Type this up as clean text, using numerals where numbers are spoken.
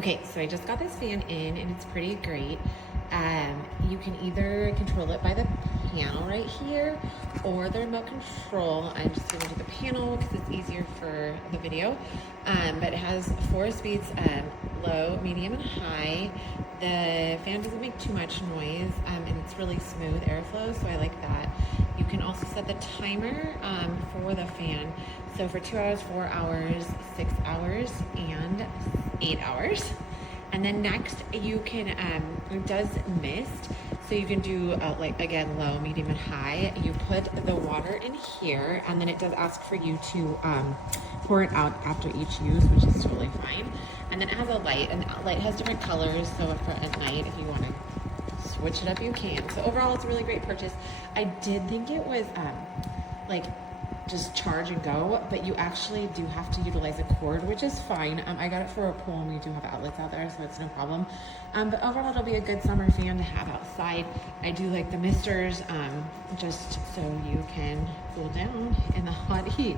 Okay, so I just got this fan in and it's pretty great. You can either control it by the panel right here or the remote control. I'm just gonna do the panel because it's easier for the video. But it has 4 speeds, low, medium, and high. The fan doesn't make too much noise and it's really smooth airflow, so I like that. You can also set the timer for the fan. So for 2 hours, 4 hours, 6 hours, and 8 hours. And then next you can, it does mist. So you can do like again, low, medium, and high. You put the water in here and then it does ask for you to pour it out after each use, which is totally fine. And then it has a light, and the light has different colors. So for at night, if you want to switch it up, you can. So overall, it's a really great purchase. I did think it was like just charge and go, but you actually do have to utilize a cord, which is fine. I got it for a pool and we do have outlets out there, so it's no problem. But overall, it'll be a good summer fan to have outside. I do like the misters, just so you can cool down in the hot heat.